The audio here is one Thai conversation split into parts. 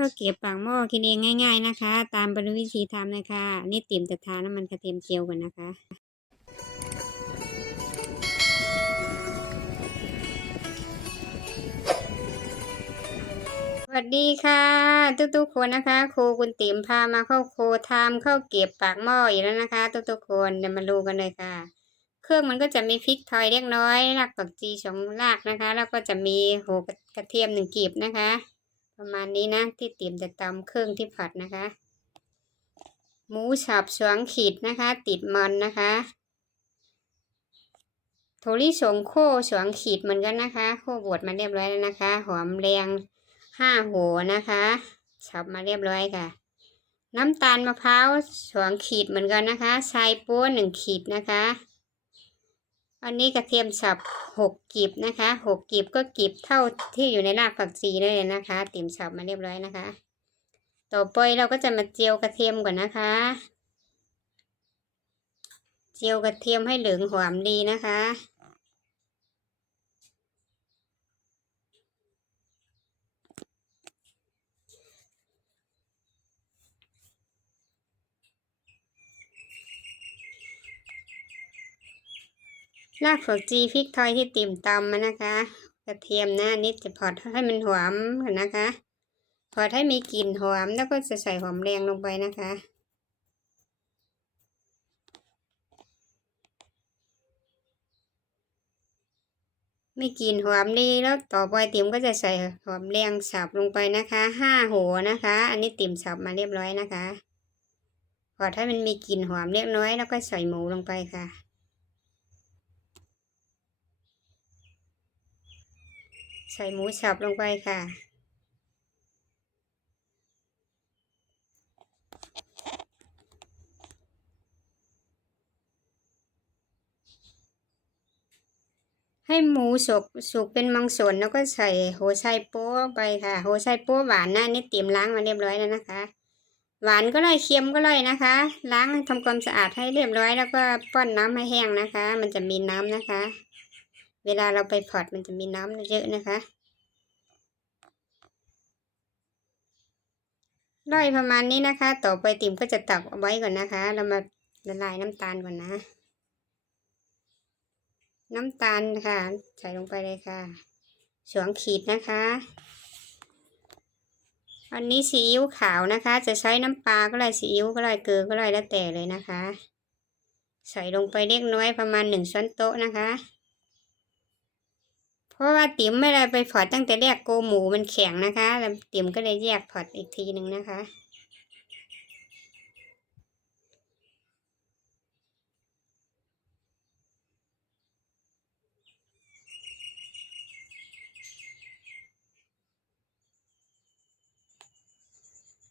ข้าวเกรี๊ยวปากหม้อกินเองง่าย ๆนะคะ ตามบรรวิธีทำเลยค่ะ นี่ติ่มจะทาน้ำมันกระเทียมเจียวก่อนนะคะสวัสดีค่ะทุกๆคนนะคะ ครูคุณติ๋มพามาเข้าโครูทำข้าวเกรี๊ยวปากหม้ออีกแล้วนะคะ ทุกๆคนเดี๋ยวมาดูกันเลยค่ะ เครื่องมันก็จะมีพริกไทยเล็กน้อยรากผักชีสองรากนะคะ แล้วก็จะมีโหกระเทียมหนึ่งกีบนะคะ ประมาณนี้นะที่ติ๋มจะตำเครื่องที่ผัดนะคะ หมูฉับสวงขีดนะคะ ติดมันนะคะโทริสงโคสวงขีดเหมือนกันนะคะ โคบดมาเรียบร้อยแล้วนะคะ หอมแรงห้าหัวนะคะฉับมาเรียบร้อยค่ะ น้ำตาลมะพร้าวสวงขีดเหมือนกันนะคะทรายโป้หนึ่งขีดนะคะ อันนี้กระเทียมสับหกกีบนะคะหกกีบก็กีบเท่าที่อยู่ในรากผักชีเลยนะคะ ติ่มสับมาเรียบร้อยนะคะ ต่อไปเราก็จะมาเจียวกระเทียมก่อนนะคะ เจียวกระเทียมให้เหลืองหอมดีนะคะ รากผักชีพริกไทยที่ติ่มตำมานะคะ กระเทียมนะนิดจะพอดให้มันหอมก่อนนะคะพอดให้มีกลิ่นหอมแล้วก็จะใส่หอมแดงลงไปนะคะไมีกลิ่นหอมดีแล้วต่อไปติ๋มก็จะใส่หอมแดงสับลงไปนะคะห้าหัวนะคะ อันนี้ติ๋มสับมาเรียบร้อยนะคะพอดให้มันมีกลิ่นหอมเล็กน้อยแล้วก็ใส่หมูลงไปค่ะ ใส่หมูสับลงไปค่ะ ให้หมูสุกสุกเป็นมังสนแล้วก็ใส่โหไชโป๊ไปค่ะ โหไชโป๊หวานนะนี่เตรียมล้างมาเรียบร้อยแล้วนะคะ หวานก็ได้เค็มก็ได้นะคะ ล้างทำความสะอาดให้เรียบร้อยแล้วก็ป้อนน้ำให้แห้งนะคะ มันจะมีน้ำนะคะ เวลาเราไปพอดมันจะมีน้ำเยอะนะคะได้ประมาณนี้นะคะ ต่อไปติ๋มก็จะตักเอาไว้ก่อนนะคะ เรามาละลายน้ำตาลก่อนนะ น้ำตาลค่ะ ใส่ลงไปเลยค่ะสวงขีดนะคะ อันนี้ซีอิ๊วขาวนะคะ จะใช้น้ำปลาก็ได้ซีอิ๊วก็ได้เกลือก็ได้แล้วแต่เลยนะคะ ใส่ลงไปเล็กน้อยประมาณหนึ่งช้อนโต๊ะนะคะ เพราะว่าติ๋มไม่ได้ไปพอดตั้งแต่แรกโกหมูมันแข็งนะคะแล้วติ๋มก็เลยแยกพอดอีกทีหนึ่งนะคะ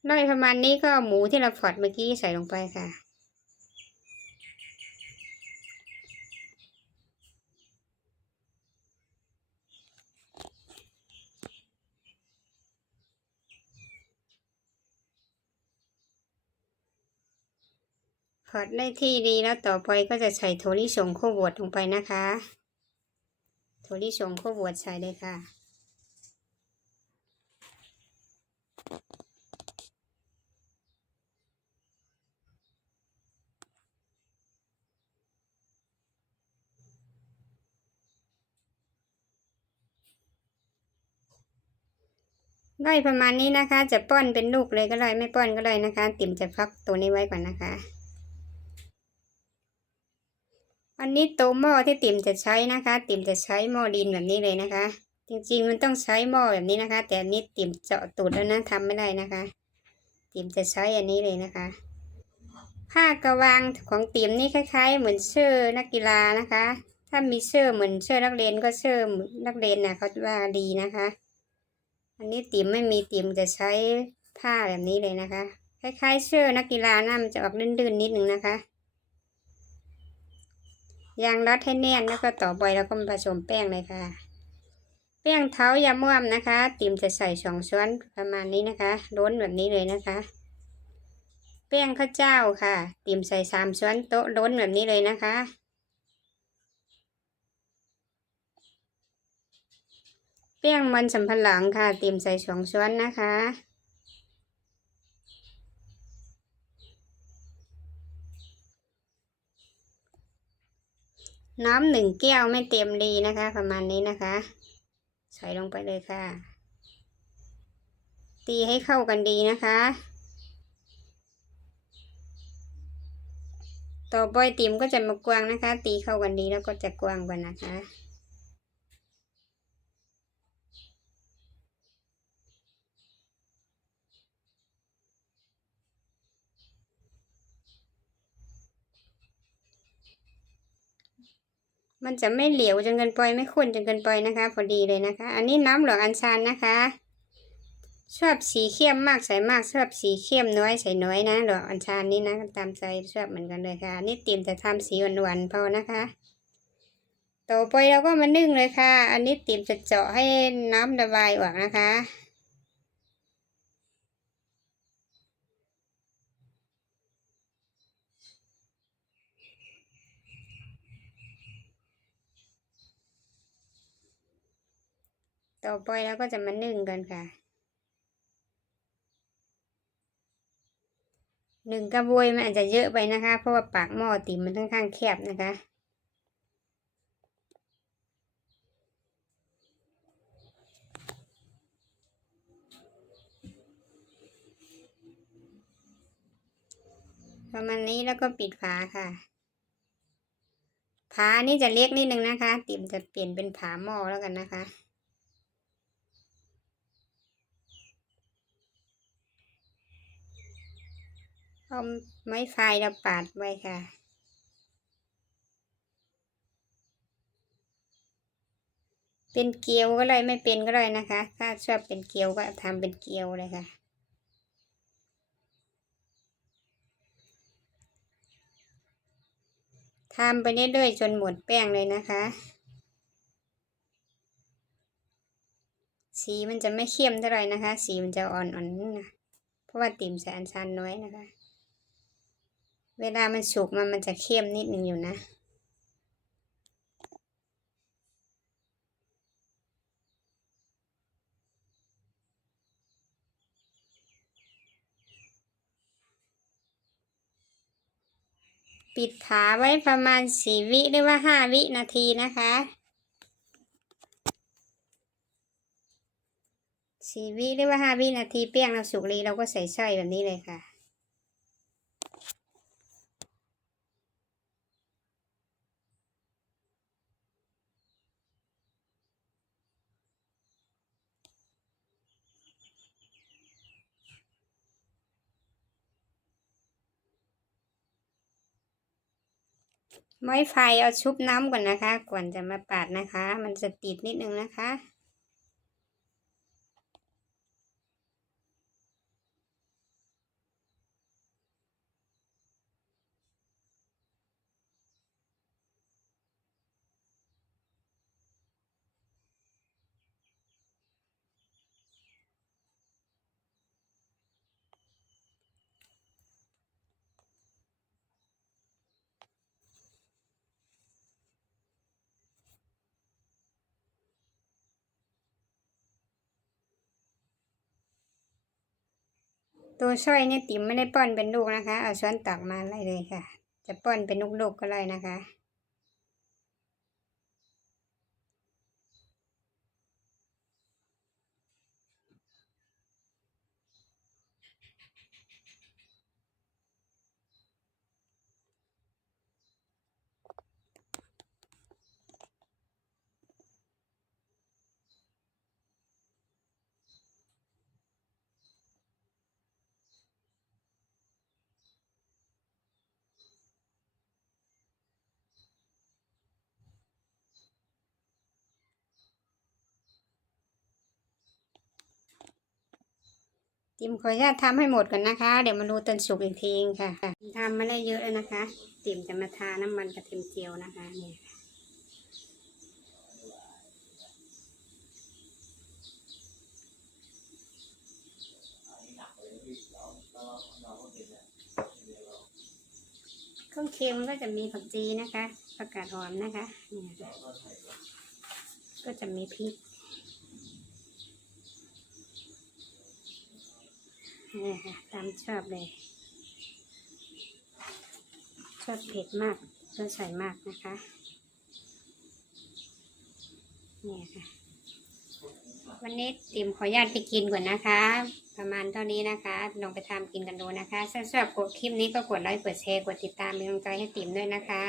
ได้ประมาณนี้ก็หมูที่เราพอดเมื่อกี้ใส่ลงไปค่ะ พอดได้ที่ดีแล้วต่อไปก็จะใส่ถั่วลิสงข้าวบวชลงไปนะคะถั่วลิสงข้าวบวชใส่เลยค่ะ ได้ประมาณนี้นะคะ จะป้อนเป็นลูกเลยก็ได้ไม่ป้อนก็ได้นะคะ ติ่มจะพักตัวนี้ไว้ก่อนนะคะ อันนี้โตหม้อที่ติ่มจะใช้นะคะ ติ่มจะใช้หม้อดินแบบนี้เลยนะคะ จริงๆมันต้องใช้หม้อแบบนี้นะคะ แต่อันนี้ติ่มเจาะตูดแล้วนะทำไม่ได้นะคะ ติ่มจะใช้อันนี้เลยนะคะ ผ้ากระวางของติ่มนี่คล้ายๆ เหมือนเสื้อนักกีฬานะคะ ถ้ามีเสื้อเหมือนเสื้อนักเรียนก็เสื้อนักเรียนนะเขาว่าดีนะคะ อันนี้ติ่มไม่มีติ่มจะใช้ผ้าแบบนี้เลยนะคะ คล้ายๆ เสื้อนักกีฬานะมันจะออกลื่นๆนิดนึงนะคะ ยางรัดให้แน่นแล้วก็ต่อไปเราก็มาผสมแป้งเลยค่ะ แป้งเท้ายาม่วมนะคะ ติ่มจะใส่สองช้อนประมาณนี้นะคะล้นแบบนี้เลยนะคะ แป้งข้าวเจ้าค่ะ ติ่มใส่สามช้อนโต๊ะล้นแบบนี้เลยนะคะแป้งมันสำปะหลังค่ะ ติ่มใส่สองช้อนนะคะ น้ำหนึ่งแก้วไม่เต็มดีนะคะ ประมาณนี้นะคะ ใส่ลงไปเลยค่ะ ตีให้เข้ากันดีนะคะ ต่อไปติ่มก็จะมากวางนะคะ ตีเข้ากันดีแล้วก็จะกวางไปนะคะ มันจะไม่เหลวจนเกินไปไม่ข้นจนเกินไปนะคะ พอดีเลยนะคะ อันนี้น้ำเหลืองอัญชันนะคะ ชอบสีเข้มมากใส่มากชอบสีเข้มน้อยใส่น้อยนะเหลืองอัญชันนี่นะตามใจชอบเหมือนกันเลยค่ะอันนี่เตรียมจะทำสีหวานๆพอนะคะ ต่อไปเราก็มานึ่งเลยค่ะ อันนี้เตรียมจะเจาะให้น้ำระบายออกนะคะ ต่อไปเราก็จะมานึ่งกันค่ะหนึ่งกระบวยมันอาจจะเยอะไปนะคะ เพราะว่าปากหม้อติ่มมันค่อนข้างแคบนะคะ ประมาณนี้แล้วก็ปิดฝาค่ะฝานี่จะเล็กนิดนึงนะคะ ติ่มจะเปลี่ยนเป็นฝาหม้อแล้วกันนะคะ เอาไม้ไฟเราปาดไว้ค่ะ เป็นเกลียวก็เลยไม่เป็นก็เลยนะคะ ถ้าชอบเป็นเกลียวก็ทำเป็นเกลียวเลยค่ะทำไปเรื่อยๆจนหมดแป้งเลยนะคะ สีมันจะไม่เข้มเท่าไหร่นะคะ สีมันจะอ่อนๆนะเพราะว่าติ่มใส่อัญชันน้อยนะคะ เวลามันสุกมันมันจะเข้มนิดนึงอยู่นะ ปิดฝาไว้ประมาณสี่วิหรือว่าห้าวินาทีนะคะสี่วิหรือว่าห้าวินาทีแป้งเราสุกรีเราก็ใส่ไส้แบบนี้เลยค่ะ ไม้ไฟเอาชุบน้ำก่อนนะคะ ก่อนจะมาปาดนะคะ มันจะติดนิดนึงนะคะ ตัวสร้อยเนี่ยติ๋มไม่ได้ป้อนเป็นลูกนะคะ เอาช้อนตักมาไล่เลยค่ะ จะป้อนเป็นลูกๆกก็ไลยนะคะ ติมขออนุญาตทำให้หมดก่อนนะคะ เดี๋ยวมาดูตอนสุกอีกทีค่ะทำมาได้เยอะแล้วนะคะ ติมจะมาทาน้ำมันกระเทียมเจียวนะคะเนี่ยเครื่องเคียงมันก็จะมีผักจีนะคะผักกาดหอมนะคะเนี่ยก็จะมีพริก นี่ค่ะตามชอบเลย ชอบเผ็ดมากชอบใส่มากนะคะนี่ค่ะ วันนี้ติมขออนุญาตไปกินก่อนนะคะ ประมาณเท่านี้นะคะ ลองไปทำกินกันดูนะคะถ้าชอบกดคลิปนี้ก็กดไลค์กดแชร์กดติดตามเป็นกำลังใจให้ติมด้วยนะคะ